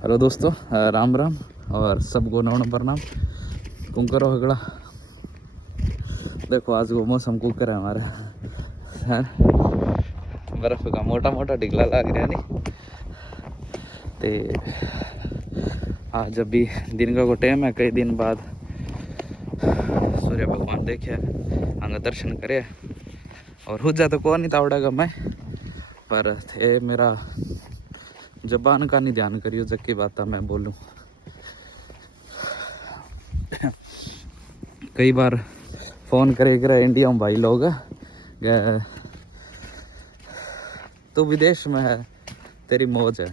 Hello दोस्तों, राम राम और सबको नमन प्रणाम। कुंकर हगड़ा देखो, आज वो मौसम कुकर है हमारा है। बर्फ का मोटा मोटा डिगला लग रहा नहीं ते आज जब भी दिन का को टाइम है, कई दिन बाद सूर्य भगवान देखे अंग दर्शन करे और हो जाए तो कौन नहीं तावड़ेगा मैं, पर थे मेरा जबान का नहीं ध्यान करियो जब की बात मैं बोलूं। कई बार फ़ोन करे इंडिया में भाई लोग तू विदेश में है, तेरी मौज है,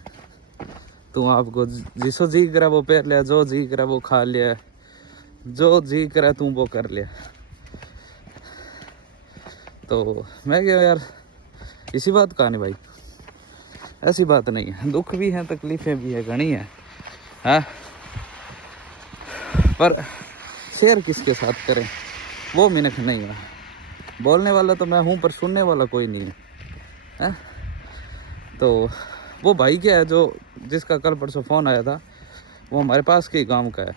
तू आपको जिसो जी करे वो पहन लिया, जो जी करे वो खा लिया, जो जी करे तू वो कर लिया। तो मैं क्या यार, इसी बात का नहीं भाई, ऐसी बात नहीं है। दुख भी है, तकलीफ़ें भी है, घनी है हाँ, पर शेयर किसके साथ करें वो मिनख नहीं है। बोलने वाला तो मैं हूँ पर सुनने वाला कोई नहीं है। तो वो भाई क्या है जो जिसका कल परसों फ़ोन आया था, वो हमारे पास के गांव का है।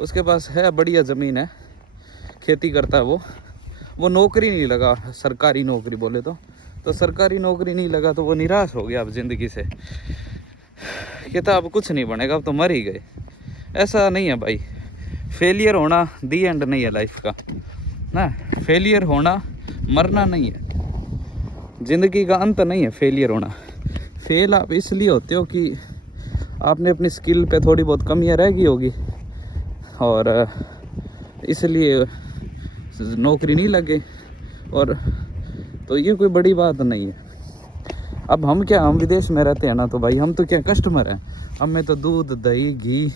उसके पास है बढ़िया ज़मीन है, खेती करता है वो नौकरी नहीं लगा, सरकारी नौकरी बोले तो सरकारी नौकरी नहीं लगा तो वो निराश हो गया अब ज़िंदगी से। कहता अब कुछ नहीं बनेगा, अब तो मर ही गए। ऐसा नहीं है भाई, फेलियर होना दी एंड नहीं है लाइफ का ना। फेलियर होना मरना नहीं है, ज़िंदगी का अंत नहीं है फेलियर होना। फेल आप इसलिए होते हो कि आपने अपनी स्किल पे थोड़ी बहुत कमियां रह गई होगी और इसलिए नौकरी नहीं लगे, और तो ये कोई बड़ी बात नहीं है। अब हम क्या, हम विदेश में रहते हैं ना, तो भाई हम तो क्या कस्टमर हैं। हमें तो दूध दही घी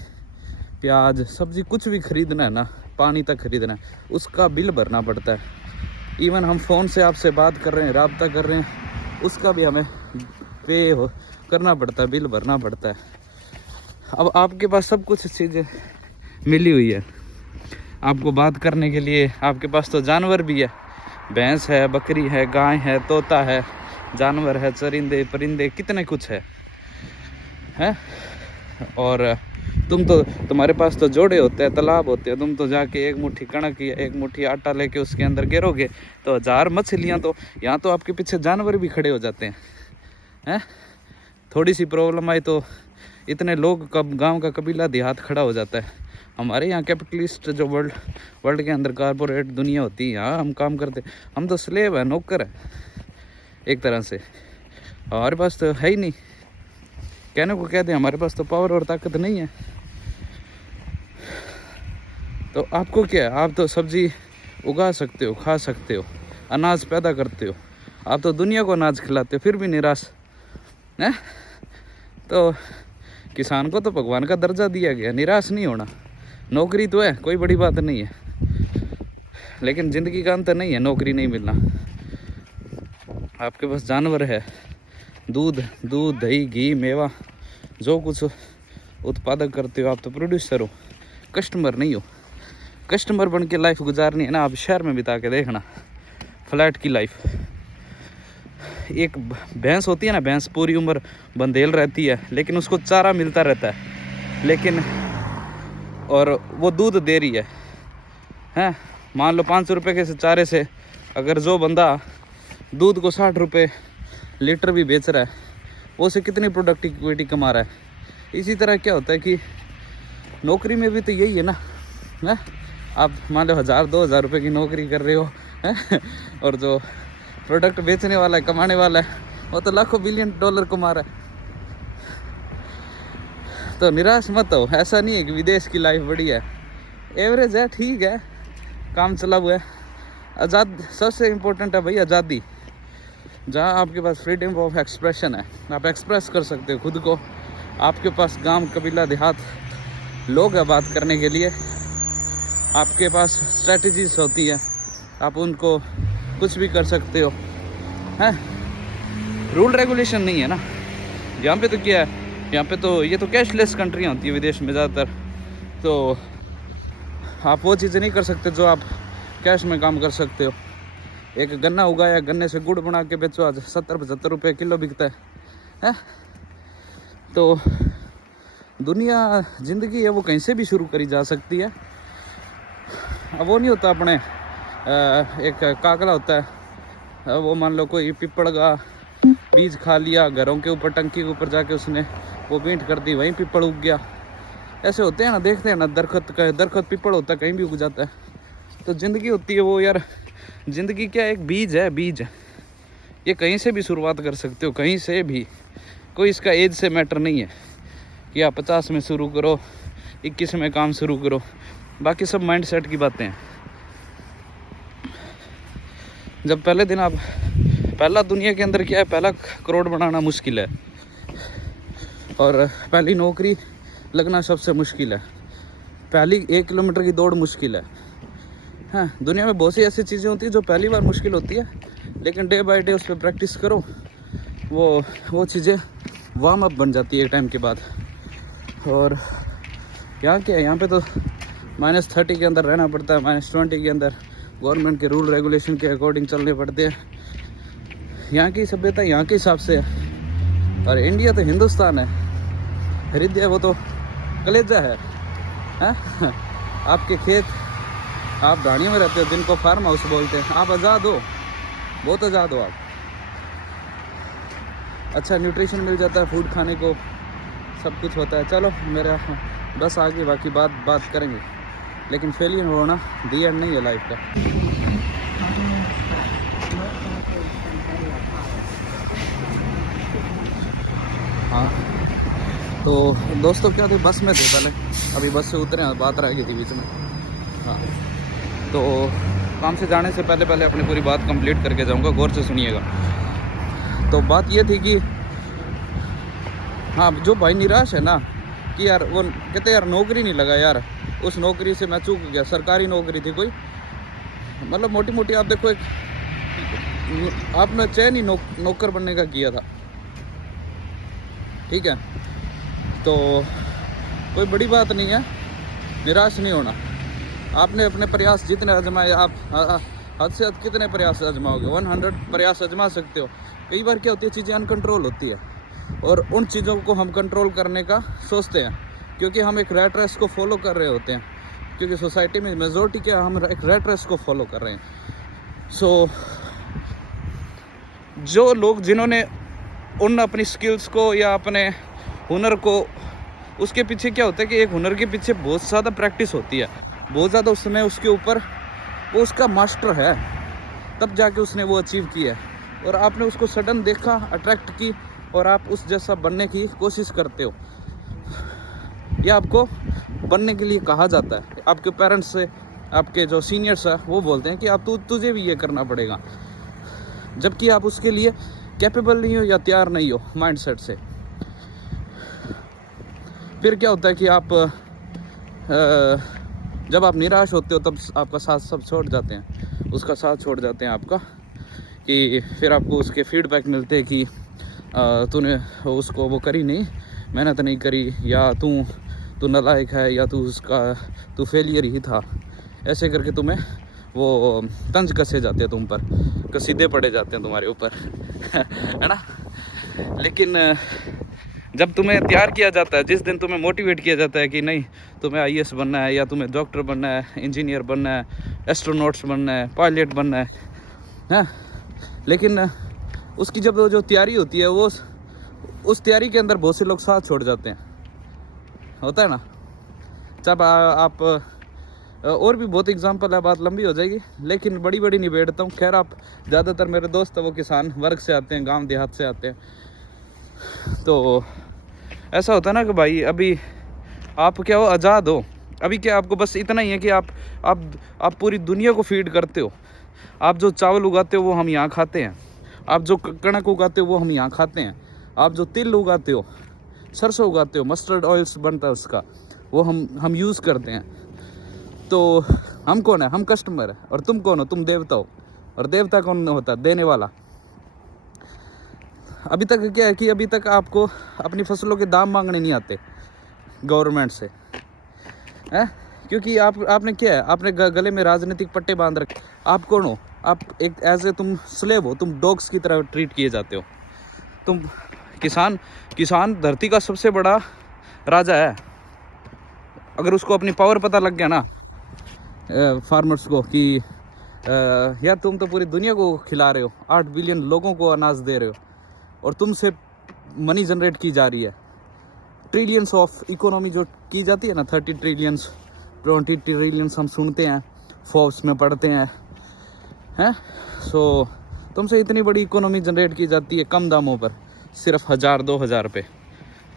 प्याज सब्जी कुछ भी खरीदना है ना, पानी तक खरीदना है, उसका बिल भरना पड़ता है। इवन हम फ़ोन से आपसे बात कर रहे हैं, राब्ता कर रहे हैं, उसका भी हमें पे करना पड़ता है, बिल भरना पड़ता है। अब आपके पास सब कुछ चीज़ें मिली हुई है आपको बात करने के लिए। आपके पास तो जानवर भी है, भैंस है, बकरी है, गाय है, तोता है, जानवर है, चरिंदे परिंदे, कितने कुछ है? और तुम्हारे पास तो जोड़े होते हैं, तालाब होते हैं। तुम तो जाके एक मुट्ठी कणक या एक मुट्ठी आटा लेके उसके अंदर गिरोगे तो 1000 मछलियाँ। तो यहाँ तो आपके पीछे जानवर भी खड़े हो जाते हैं। थोड़ी सी प्रॉब्लम आई तो इतने लोग गांव का कबीला देहात खड़ा हो जाता है। हमारे यहाँ कैपिटलिस्ट जो वर्ल्ड के अंदर कारपोरेट दुनिया होती है, यहाँ हम काम करते, हम तो स्लेव है, नौकर है एक तरह से। हमारे पास तो है ही नहीं, कहने को कहते हैं हमारे पास तो पावर और ताकत नहीं है। तो आपको क्या है, आप तो सब्जी उगा सकते हो, खा सकते हो, अनाज पैदा करते हो, आप तो दुनिया को अनाज खिलाते हो, फिर भी निराश है। तो किसान को तो भगवान का दर्जा दिया गया, निराश नहीं होना। नौकरी तो है, कोई बड़ी बात नहीं है, लेकिन ज़िंदगी का अंत नहीं है नौकरी नहीं मिलना। आपके पास जानवर है, दूध दही घी मेवा जो कुछ उत्पादक करते हो, आप तो प्रोड्यूसर हो, कस्टमर नहीं हो। कस्टमर बन के लाइफ गुजारनी है ना, आप शहर में बिता के देखना फ्लैट की लाइफ। एक भैंस होती है ना, भैंस पूरी उम्र बंधेल रहती है, लेकिन उसको चारा मिलता रहता है, लेकिन और वो दूध दे रही है। मान लो 500 रुपये के चारे से अगर जो बंदा दूध को 60 रुपये लीटर भी बेच रहा है, वो से कितनी प्रोडक्टिविटी कमा रहा है। इसी तरह क्या होता है कि नौकरी में भी तो यही है ना। आप मान लो 1000-2000 रुपये की नौकरी कर रहे हो और जो प्रोडक्ट बेचने वाला है, कमाने वाला है, वो तो लाखों बिलियन डॉलर कमा रहा है। तो निराश मत हो। ऐसा नहीं है कि विदेश की लाइफ बढ़िया है, एवरेज है, ठीक है, काम चला हुआ है। आज़ाद सबसे इम्पोर्टेंट है भाई, आज़ादी। जहाँ आपके पास फ्रीडम ऑफ एक्सप्रेशन है, आप एक्सप्रेस कर सकते हो खुद को। आपके पास गांव कबीला देहात लोग हैं बात करने के लिए, आपके पास स्ट्रेटजीज होती है, आप उनको कुछ भी कर सकते हो। रूल रेगुलेशन नहीं है ना यहाँ पे। तो क्या है यहाँ पे, तो ये तो कैशलेस कंट्रियाँ होती है विदेश में ज़्यादातर। तो आप वो चीज़ें नहीं कर सकते जो आप कैश में काम कर सकते हो। एक गन्ना उगाया, गन्ने से गुड़ बना के बेचो, आज 70-75 रुपये किलो बिकता है। तो दुनिया ज़िंदगी है वो कहीं से भी शुरू करी जा सकती है। अब वो नहीं होता अपने एक काकला होता है, वो मान लो कोई पिपड़ का बीज खा लिया, घरों के ऊपर टंकी के ऊपर जाके उसने वो बींट कर दी, वहीं पिपड़ उग गया। ऐसे होते हैं ना, देखते हैं ना, दरख्त पिपड़ होता है, कहीं भी उग जाता है। तो ज़िंदगी होती है वो यार, ज़िंदगी क्या एक बीज है, बीज। ये कहीं से भी शुरुआत कर सकते हो, कहीं से भी। कोई इसका एज से मैटर नहीं है कि आप 50 में शुरू करो, 21 में काम शुरू करो, बाकी सब माइंड सेट की बातें हैं। जब पहले दिन आप पहला दुनिया के अंदर क्या है, पहला करोड़ बनाना मुश्किल है, और पहली नौकरी लगना सबसे मुश्किल है, पहली 1 किलोमीटर की दौड़ मुश्किल है। हाँ, दुनिया में बहुत सी ऐसी चीज़ें होती हैं जो पहली बार मुश्किल होती है, लेकिन डे बाय डे उस पर प्रैक्टिस करो, वो चीज़ें वार्म अप बन जाती है एक टाइम के बाद। और यहाँ क्या है, यहाँ पे तो -30 के अंदर रहना पड़ता है, -20 के अंदर गवर्नमेंट के रूल रेगुलेशन के अकॉर्डिंग चलने पड़ते हैं। यहाँ की सभ्यता यहाँ के हिसाब से है, और इंडिया तो हिंदुस्तान है, हृदय वो तो कलेजा है। आपके खेत, आप ढाणियों में रहते हो, जिनको फार्म हाउस बोलते हैं, आप आज़ाद हो, बहुत आज़ाद हो आप। अच्छा न्यूट्रिशन मिल जाता है, फूड खाने को, सब कुछ होता है। चलो मेरा बस आगे बाकी बात करेंगे, लेकिन फेलियर होना दी एंड नहीं है लाइफ का। हाँ तो दोस्तों क्या थे, बस में थे पहले, अभी बस से उतरे, बात रह गई थी बीच में। हाँ तो काम से जाने से पहले अपनी पूरी बात कंप्लीट करके जाऊंगा, गौर से सुनिएगा। तो बात ये थी कि हाँ, जो भाई निराश है ना कि यार वो कहते यार नौकरी नहीं लगा, यार उस नौकरी से मैं चूक गया, सरकारी नौकरी थी कोई, मतलब मोटी मोटी आप देखो, एक आपने चयन ही नौकर बनने का किया था, ठीक है, तो कोई बड़ी बात नहीं है, निराश नहीं होना। आपने अपने प्रयास जितने आजमाए, आप हद से हद कितने प्रयास आजमाओगे, 100 प्रयास आजमा सकते हो। कई बार क्या होती है, चीज़ें अनकंट्रोल होती है, और उन चीज़ों को हम कंट्रोल करने का सोचते हैं, क्योंकि हम एक रैट रेस को फॉलो कर रहे होते हैं, क्योंकि सोसाइटी में मेजॉरिटी क्या, हम एक रैट रेस को फॉलो कर रहे हैं। सो जो लोग जिन्होंने उन अपनी स्किल्स को या अपने हुनर को, उसके पीछे क्या होता है कि एक हुनर के पीछे बहुत ज़्यादा प्रैक्टिस होती है, बहुत ज़्यादा उसने उसके ऊपर, वो उसका मास्टर है, तब जाके उसने वो अचीव किया है। और आपने उसको सडन देखा, अट्रैक्ट की, और आप उस जैसा बनने की कोशिश करते हो। यह आपको बनने के लिए कहा जाता है, आपके पेरेंट्स से, आपके जो सीनियर्स हैं वो बोलते हैं कि आप तुझे भी ये करना पड़ेगा, जबकि आप उसके लिए कैपेबल नहीं हो या तैयार नहीं हो माइंडसेट से। फिर क्या होता है कि आप जब आप निराश होते हो तब आपका साथ सब छोड़ जाते हैं, उसका साथ छोड़ जाते हैं आपका, कि फिर आपको उसके फीडबैक मिलते हैं कि तूने उसको वो करी नहीं, मेहनत नहीं करी, या तू नालायक है, या तू फेलियर ही था। ऐसे करके तुम्हें वो तंज कसे जाते हैं, तुम पर कसीदे पड़े जाते हैं तुम्हारे ऊपर है ना। लेकिन जब तुम्हें तैयार किया जाता है, जिस दिन तुम्हें मोटिवेट किया जाता है कि नहीं तुम्हें IAS बनना है, या तुम्हें डॉक्टर बनना है, इंजीनियर बनना है, एस्ट्रोनॉट्स बनना है, पायलट बनना है, हाँ, लेकिन उसकी जब जो तैयारी होती है, वो उस तैयारी के अंदर बहुत से लोग साथ छोड़ जाते हैं, होता है ना। जब आप और भी बहुत एग्जांपल है, बात लंबी हो जाएगी, लेकिन बड़ी निबेड़ता हूँ। खैर, आप ज़्यादातर मेरे दोस्त वो किसान वर्ग से आते हैं, गांव देहात से आते हैं, तो ऐसा होता है ना कि भाई अभी आप क्या हो, आज़ाद हो। अभी क्या आपको बस इतना ही है कि आप पूरी दुनिया को फीड करते हो। आप जो चावल उगाते हो वो हम यहाँ खाते हैं, आप जो कणक उगाते हो वो हम यहाँ खाते हैं, आप जो तिल उगाते हो, सरसों उगाते हो, मस्टर्ड ऑयल्स बनता है उसका, वो हम यूज़ करते हैं। तो हम कौन है? हम कस्टमर है। और तुम कौन हो? तुम देवता हो। और देवता कौन होता है? देने वाला। अभी तक क्या है कि अभी तक आपको अपनी फसलों के दाम मांगने नहीं आते गवर्नमेंट से, हैं? क्योंकि आपने क्या है, आपने गले में राजनीतिक पट्टे बांध रखे। आप कौन हो? आप एक एज ए तुम स्लेव हो, तुम डॉग्स की तरह ट्रीट किए जाते हो। तुम किसान धरती का सबसे बड़ा राजा है। अगर उसको अपनी पावर पता लग गया ना फार्मर्स को कि यार तुम तो पूरी दुनिया को खिला रहे हो, 8 बिलियन लोगों को अनाज दे रहे हो और तुमसे मनी जनरेट की जा रही है, ट्रिलियंस ऑफ इकोनॉमी जो की जाती है ना, 30 ट्रिलियंस 20 ट्रिलियंस हम सुनते हैं, फोर्ब्स में पढ़ते हैं। सो तुमसे इतनी बड़ी इकोनॉमी जनरेट की जाती है कम दामों पर, सिर्फ 1000-2000 रुपये,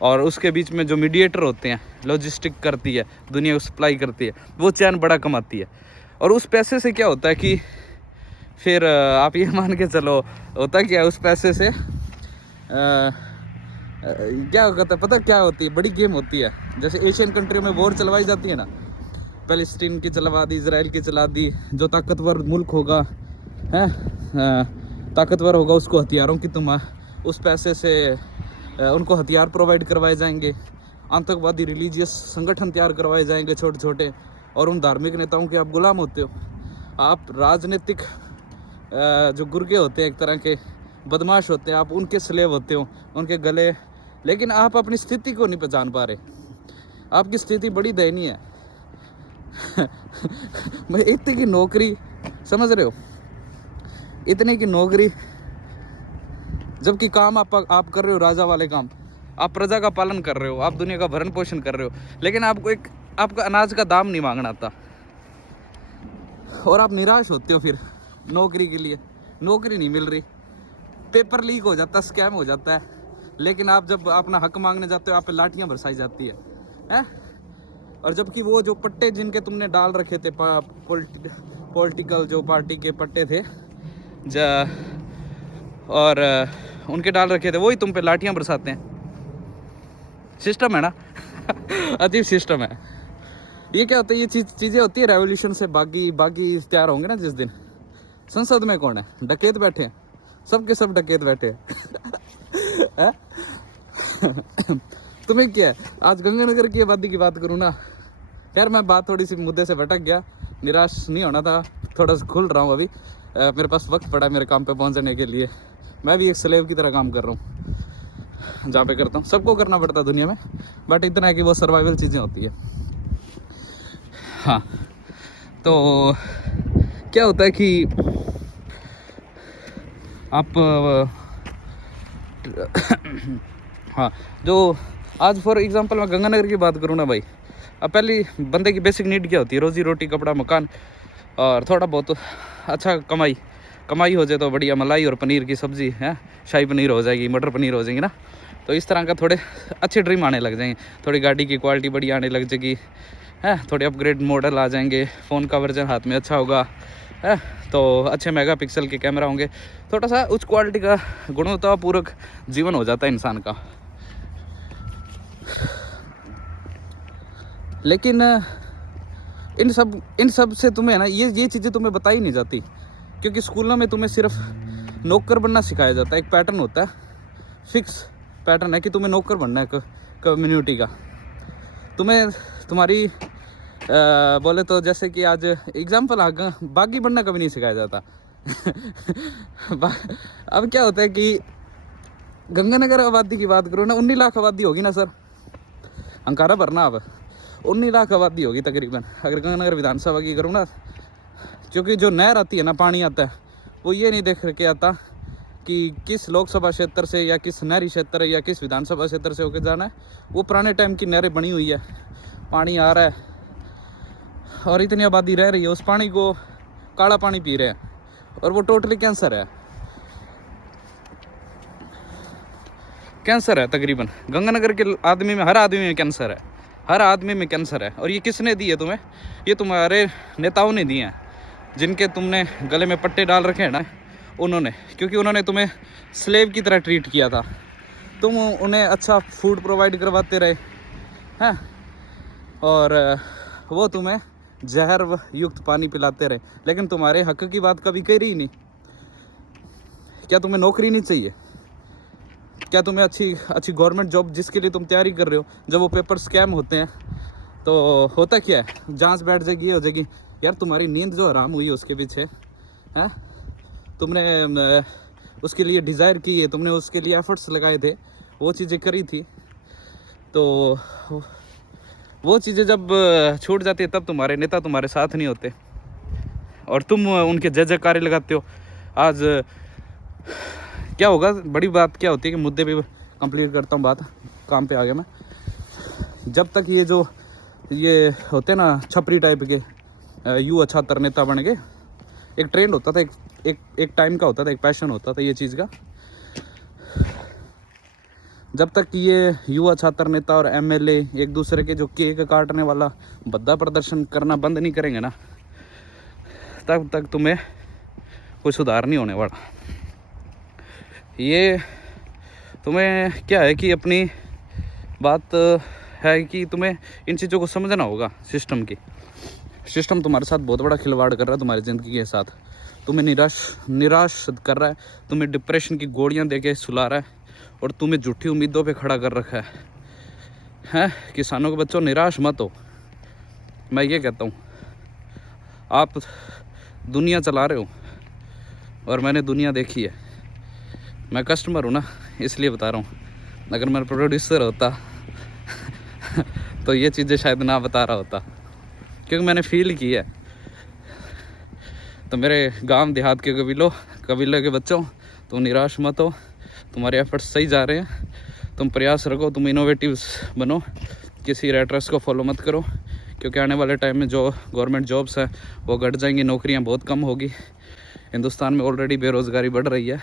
और उसके बीच में जो मीडिएटर होते हैं, लॉजिस्टिक करती है, दुनिया को सप्लाई करती है, वो चैन बड़ा कमाती है। और उस पैसे से क्या होता है कि फिर आप ये मान के चलो, होता क्या है उस पैसे से क्या होता है, पता क्या होती है, बड़ी गेम होती है। जैसे एशियन कंट्रियों में वॉर चलवाई जाती है ना, पैलेस्टीन की चलवा दी, इजराइल की चला दी, जो ताकतवर मुल्क होगा है ताकतवर होगा, उसको हथियारों की तुम उस पैसे से उनको हथियार प्रोवाइड करवाए जाएंगे, आतंकवादी रिलीजियस संगठन तैयार करवाए जाएंगे छोटे छोटे, और उन धार्मिक नेताओं के आप गुलाम होते हो। आप राजनीतिक जो गुर्गे होते हैं, एक तरह के बदमाश होते हैं, आप उनके स्लेव होते हो, उनके गले। लेकिन आप अपनी स्थिति को नहीं पहचान पा रहे, आपकी स्थिति बड़ी दयनीय है। मैं इतनी की नौकरी, समझ रहे हो, इतने की नौकरी, जबकि काम आप कर रहे हो राजा वाले काम, आप प्रजा का पालन कर रहे हो, आप दुनिया का भरण पोषण कर रहे हो, लेकिन आपको आपका अनाज का दाम नहीं मांगना आता, और आप निराश होते हो फिर नौकरी के लिए। नौकरी नहीं मिल रही, पेपर लीक हो जाता है, स्कैम हो जाता है, लेकिन आप जब अपना हक मांगने जाते हो, आप पे लाठियाँ बरसाई जाती है? और जबकि वो जो पट्टे जिनके तुमने डाल रखे थे, पॉलिटिकल जो पार्टी के पट्टे थे और उनके डाल रखे थे, वही तुम पे लाठियाँ बरसाते हैं। सिस्टम है ना। अजीब सिस्टम है ये। क्या होता है, ये चीज़ें होती है रेवोल्यूशन से बागी तैयार होंगे ना जिस दिन। संसद में कौन है, डकैत बैठे हैं, सबके सब डकैत बैठे हैं। तुम्हें क्या है, आज गंगानगर की आबादी की बात करूँ ना, यार मैं बात थोड़ी सी मुद्दे से भटक गया, निराश नहीं होना था, थोड़ा सा खुल रहा हूँ अभी। मेरे पास वक्त पड़ा मेरे काम पे पहुँचने के लिए। मैं भी एक स्लेव की तरह काम कर रहा हूँ जहाँ पे करता हूँ, सबको करना पड़ता है दुनिया में, बट इतना है कि वो सर्वाइवल चीज़ें होती है। हाँ, तो क्या होता है कि आप हाँ, जो आज फॉर एग्जांपल मैं गंगानगर की बात करूँ ना भाई, अब पहली बंदे की बेसिक नीड क्या होती है, रोजी रोटी, कपड़ा, मकान, और थोड़ा बहुत अच्छा कमाई हो जाए तो बढ़िया, मलाई और पनीर की सब्ज़ी है, शाही पनीर हो जाएगी, मटर पनीर हो जाएगी ना, तो इस तरह का थोड़े अच्छे ड्रीम आने लग जाएंगे, थोड़ी गाड़ी की क्वालिटी बढ़िया आने लग जाएगी है, थोड़े अपग्रेड मॉडल आ जाएंगे, फ़ोन का वर्जन हाथ में अच्छा होगा है, तो अच्छे मेगापिक्सल के कैमरा होंगे, थोड़ा सा उच्च क्वालिटी का गुणवत्तापूर्वक जीवन हो जाता है इंसान का। लेकिन इन सब से तुम्हें ना ये चीज़ें तुम्हें बताई नहीं जाती, क्योंकि स्कूलों में तुम्हें सिर्फ नौकर बनना सिखाया जाता है। एक पैटर्न होता है, फिक्स पैटर्न है कि तुम्हें नौकर बनना है कम्युनिटी का। तुम्हें तुम्हारी बोले तो जैसे कि आज एग्जाम्पल बागी बनना कभी नहीं सिखाया जाता। अब क्या होता है कि गंगानगर आबादी की बात करो ना, 19 लाख आबादी होगी ना सर, अंकारा भरना अब 19 लाख आबादी होगी तकरीबन अगर गंगानगर विधानसभा की करूँ ना, क्योंकि जो नहर आती है ना, पानी आता है, वो ये नहीं देख के आता कि किस लोकसभा क्षेत्र से या किस नहरी क्षेत्र या किस विधानसभा क्षेत्र से होकर जाना है। वो पुराने टाइम की नहरें बनी हुई है, पानी आ रहा है और इतनी आबादी रह रही है, उस पानी को काला पानी पी रहे हैं, और वो टोटली कैंसर है तकरीबन। गंगानगर के आदमी में, हर आदमी में कैंसर है, हर आदमी में कैंसर है। और ये किसने दी है तुम्हें? ये तुम्हारे नेताओं ने दिए हैं, जिनके तुमने गले में पट्टे डाल रखे हैं ना, उन्होंने, क्योंकि उन्होंने तुम्हें स्लेव की तरह ट्रीट किया था। तुम उन्हें अच्छा फूड प्रोवाइड करवाते रहे हैं, और वो तुम्हें जहर युक्त पानी पिलाते रहे, लेकिन तुम्हारे हक की बात कभी करी ही नहीं। क्या तुम्हें नौकरी नहीं चाहिए? क्या तुम्हें अच्छी गवर्नमेंट जॉब जिसके लिए तुम तैयारी कर रहे हो, जब वो पेपर स्कैम होते हैं तो होता क्या है, जांच बैठ जाएगी, ये हो जाएगी। यार तुम्हारी नींद जो हराम हुई है उसके पीछे है, तुमने उसके लिए डिज़ायर की है, तुमने उसके लिए एफर्ट्स लगाए थे, वो चीज़ें करी थी, तो वो चीज़ें जब छूट जाती है तब तुम्हारे नेता तुम्हारे साथ नहीं होते और तुम उनके जय जयकारे लगाते हो। आज क्या होगा, बड़ी बात क्या होती है कि मुद्दे पे कंप्लीट करता हूँ बात, काम पे आ गया मैं। जब तक ये होते ना छपरी टाइप के यू अच्छा नेता बन गए, एक ट्रेंड होता था, एक टाइम का होता था, एक पैशन होता था ये चीज़ का। जब तक ये युवा छात्र नेता और एमएलए एक दूसरे के जो केक काटने वाला भद्दा प्रदर्शन करना बंद नहीं करेंगे ना, तब तक तुम्हें कोई सुधार नहीं होने वाला। ये तुम्हें क्या है कि अपनी बात है कि तुम्हें इन चीज़ों को समझना होगा। सिस्टम तुम्हारे साथ बहुत बड़ा खिलवाड़ कर रहा है, तुम्हारी ज़िंदगी के साथ तुम्हें निराश कर रहा है, तुम्हें डिप्रेशन की गोलियां देके सुला रहा है और तुम्हें झूठी उम्मीदों पे खड़ा कर रखा है। किसानों के बच्चों, निराश मत हो। मैं ये कहता हूँ, आप दुनिया चला रहे हो और मैंने दुनिया देखी है। मैं कस्टमर हूँ ना, इसलिए बता रहा हूँ। अगर मैं प्रोड्यूसर होता तो ये चीज़ें शायद ना बता रहा होता, क्योंकि मैंने फील की है। तो मेरे गांव देहात के कबीले के बच्चों, तुम निराश मत हो, तुम्हारे एफर्ट्स सही जा रहे हैं। तुम प्रयास रखो, तुम इनोवेटिव्स बनो, किसी रेट रेस को फॉलो मत करो, क्योंकि आने वाले टाइम में जो गवर्नमेंट जॉब्स हैं वो घट जाएंगी, नौकरियां बहुत कम होगी। हिंदुस्तान में ऑलरेडी बेरोज़गारी बढ़ रही है।